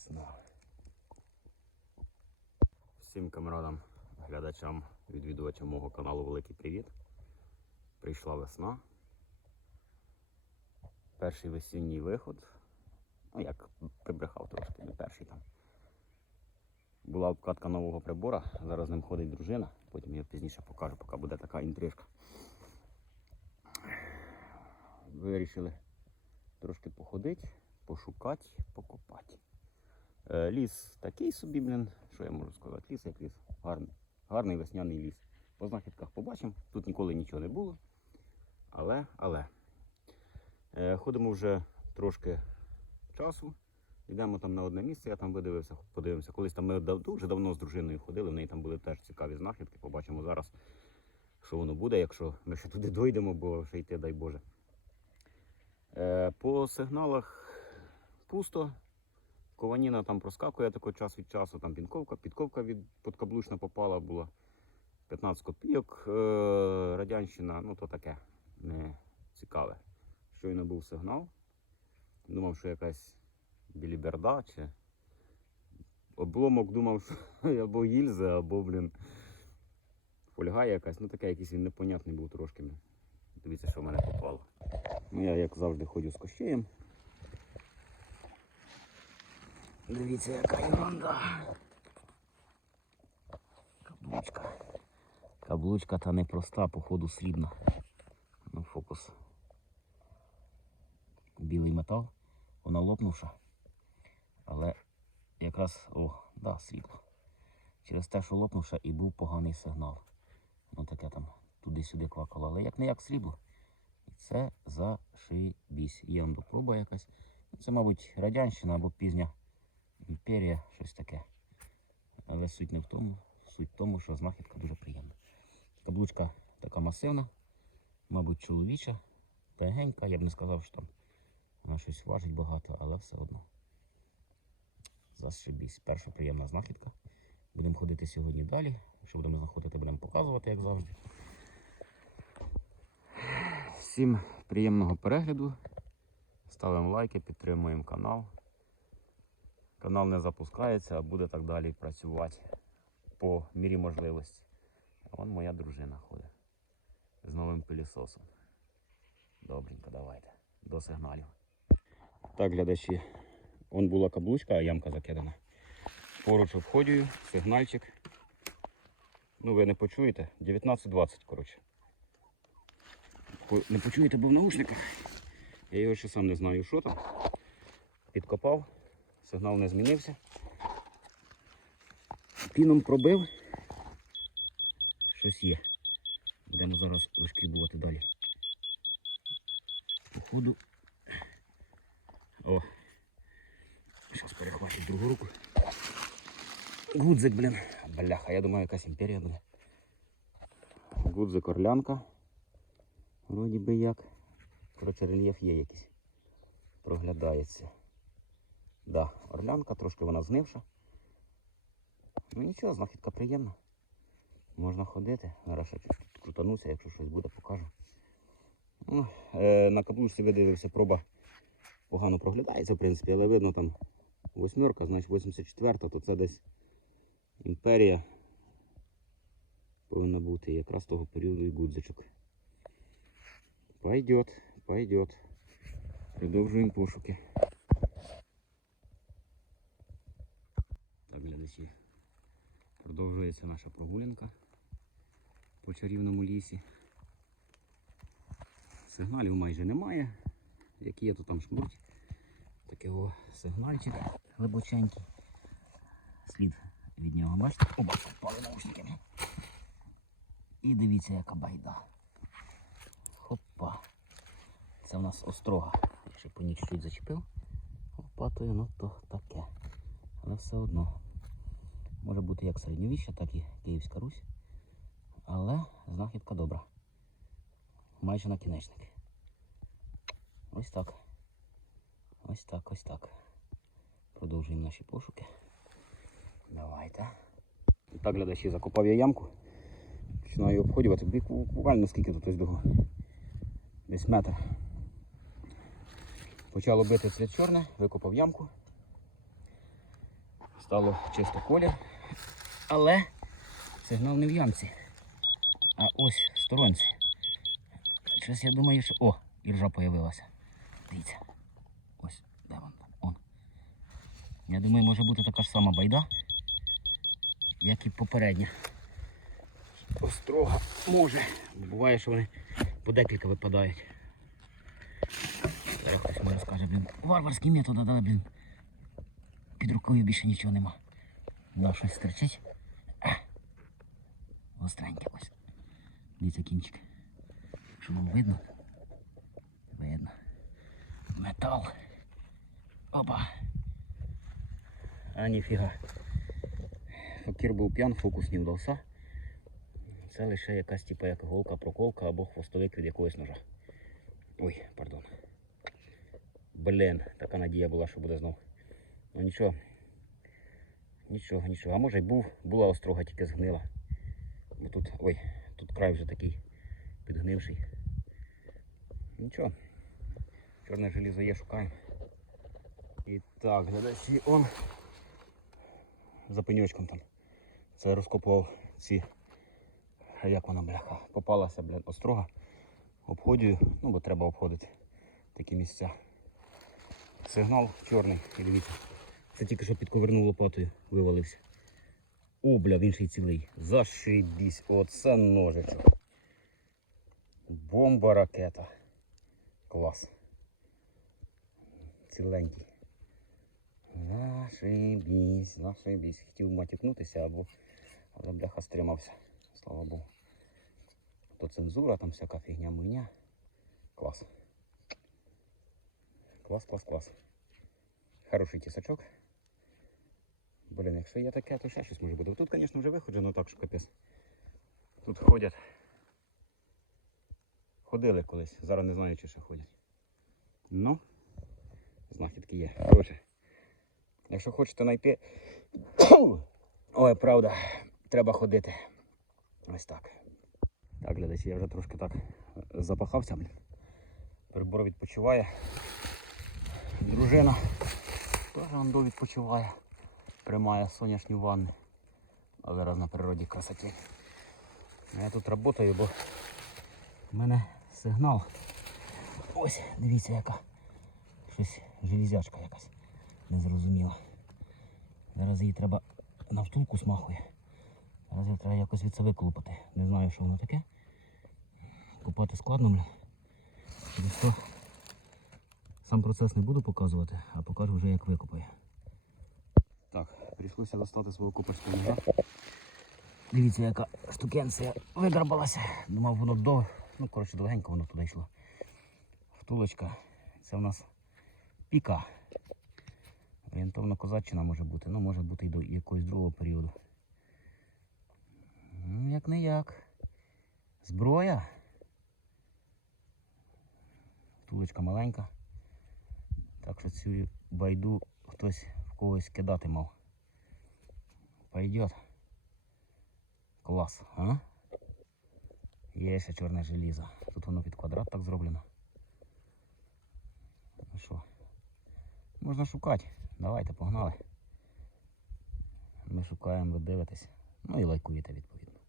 весна. Всім камрадам, глядачам, відвідувачам мого каналу Великий Привіт. Прийшла весна. Перший весінній виход. Ну як прибрехав трошки, не перший там. Була обкатка нового прибора, зараз з ним ходить дружина, потім я пізніше покажу, поки буде така інтрижка. Вирішили трошки походити, пошукати, покопати. Е, ліс такий собі, блін, що я можу сказати, ліс як ліс. Гарний, гарний весняний ліс. По знахідках побачимо. Тут ніколи нічого не було. Але, але. Е, ходимо вже трошки часу. Йдемо там на одне місце, я там видивився, подивимося. Колись там ми дуже давно з дружиною ходили, в неї там були теж цікаві знахідки. Побачимо зараз, що воно буде, якщо ми ще туди дойдемо, бо ще йти, дай Боже. Е, по сигналах пусто. Кованіна там проскакує тако час від часу, там підковка, підковка від подкаблучна попала була. 15 копійок. Е, радянщина, ну то таке не цікаве. Щойно був сигнал. Думав, що якась біліберда чи обломок думав, що або гільза, або, блін, фольга якась. Ну таке якийсь він непонятний був трошки. Дивіться, що в мене попало. Ну, я, як завжди, ходжу з кощеєм. Дивіться, яка ерунда. Каблучка. Каблучка та непроста, походу срібна. Ну, фокус. Білий метал, вона лопнувша. Але якраз, о, да, срібло. Через те, що лопнувша і був поганий сигнал. Ну таке там туди-сюди квакало. Але як не як срібло. І це зашибісь. Є проба якась. Це, мабуть, радянщина або пізня імперія, щось таке. Але суть не в тому. Суть в тому, що знахідка дуже приємна. Каблучка така масивна, мабуть, чоловіча, легенька. Я б не сказав, що там вона щось важить багато, але все одно. Зашибісь. Перша приємна знахідка. Будемо ходити сьогодні далі. Що будемо знаходити, будемо показувати, як завжди. Всім приємного перегляду. Ставимо лайки, підтримуємо канал. Канал не запускається, а буде так далі працювати по мірі можливості. А вон моя дружина ходить з новим пилісосом. Добренько, давайте. До сигналів. Так, глядачі. Вон була каблучка, а ямка закидана. Поруч обходю, сигнальчик. Ну, ви не почуєте. 19.20, коротше. Не почуєте, бо в наушниках. Я його ще сам не знаю, що там. Підкопав, сигнал не змінився. Піном пробив. Щось є. Будемо зараз вишкрібувати далі. Походу. О. Зараз перехвачу другу руку. Гудзик, блін. Бляха, я думаю, якась імперія буде. Гудзик орлянка. Вроді би як. Коротше, рельєф є якийсь. Проглядається. Да, орлянка, трошки вона знивша. Ну нічого, знахідка приємна. Можна ходити. Зараз ще крутануся, якщо щось буде, покажу. Ну, е, на каблучці видивився, проба погано проглядається, в принципі, але видно там восьмерка, значить 84, то це десь імперія повинна бути якраз того періоду і гудзичок. Пойдет, пойдет. Продовжуємо пошуки. Глядачі. Продовжується наша прогулянка по чарівному лісі. Сигналів майже немає. Які є, то там шмурть. Такий о сигнальчик глибоченький. Слід від нього, бачите? Оба, впали наушники. І дивіться, яка байда. Хопа. Це в нас острога. Я ще по ній чуть зачепив. Лопатою, ну то таке. Але все одно. Може бути як середньовіччя, так і Київська Русь. Але знахідка добра. Майже накінечник. Ось так. Ось так, ось так. Продовжуємо наші пошуки. Давайте. Так, глядачі, закопав я ямку. Починаю обходювати. Бу- Буквально скільки тут ось до десь метр. Почало бити все чорне, викопав ямку. стало чисто колір. Але сигнал не в ямці, а ось в сторонці. Щось я думаю, що. О, іржа появилася. Дивіться. Ось, де вона? Он. Я думаю, може бути така ж сама байда, як і попередня. Острога може. Буває, що вони по декілька випадають. Хтось може скаже, блін, варварський метод, але, блін, під рукою більше нічого нема. Да, щось стерчить. Остреньке ось. Дивіться кінчик. Що вам видно? Видно. Метал. Опа. А ніфіга. Факір був п'ян, фокус не вдався. Це лише якась типу як голка, проколка або хвостовик від якогось ножа. Ой, пардон. Блін, така надія була, що буде знов. Ну нічого. Нічого, нічого. А може й був, була острога, тільки згнила. Бо тут, ой, тут край вже такий підгнивший. Нічого. Чорне желізо є, шукаємо. І так, глядачі, он за пеньочком там. Це розкопував ці. А як вона, бляха? Попалася, блін, острога. Обходжую, ну бо треба обходити такі місця. Сигнал чорний, і дивіться. Це тільки що підковернув лопатою, вивалився. О, бля, він ще й цілий. Зашибісь. Оце ножичок. Бомба ракета. Клас. Ціленький. Зашибісь, зашибісь. Хотів матюкнутися або але бляха стримався. Слава Богу. То цензура, там всяка фігня миня. Клас. Клас, клас, клас. Хороший тісачок. Блін, якщо є таке, то ще щось може бути. Тут, звісно, вже виходжено так, що капець. Тут ходять. Ходили колись, зараз не знаю, чи ще ходять. Ну, знахідки є. Коротше, якщо хочете знайти. Ой, правда, треба ходити. Ось так. Так, глядачі, я вже трошки так запахався. Прибор відпочиває. Дружина теж он до відпочиває. Приймає сонячні ванни. А зараз на природі красоті. Я тут працюю, бо в мене сигнал. Ось, дивіться яка. Щось железячка якась. Незрозуміла. Зараз її треба на втулку смахує. Зараз її треба якось від себе клупати. Не знаю, що воно таке. Купати складно, бля. Сам процес не буду показувати, а покажу вже як викопаю. Так, прийшлося достати свого копачського ножа. Дивіться, яка штукенція видарбалася. Думав, воно до. Ну, коротше, довгенько воно туди йшло. Втулочка. Це в нас піка. Орієнтовно козаччина може бути, ну може бути і до якогось другого періоду. Ну, як не як. Зброя. Втулочка маленька. Так що цю байду хтось когось кидати мав. Пойдет. Клас, а? Є ще чорне желізо. Тут воно під квадрат так зроблено. Ну що? Можна шукати. Давайте, погнали. Ми шукаємо, ви дивитесь. Ну і лайкуєте відповідь.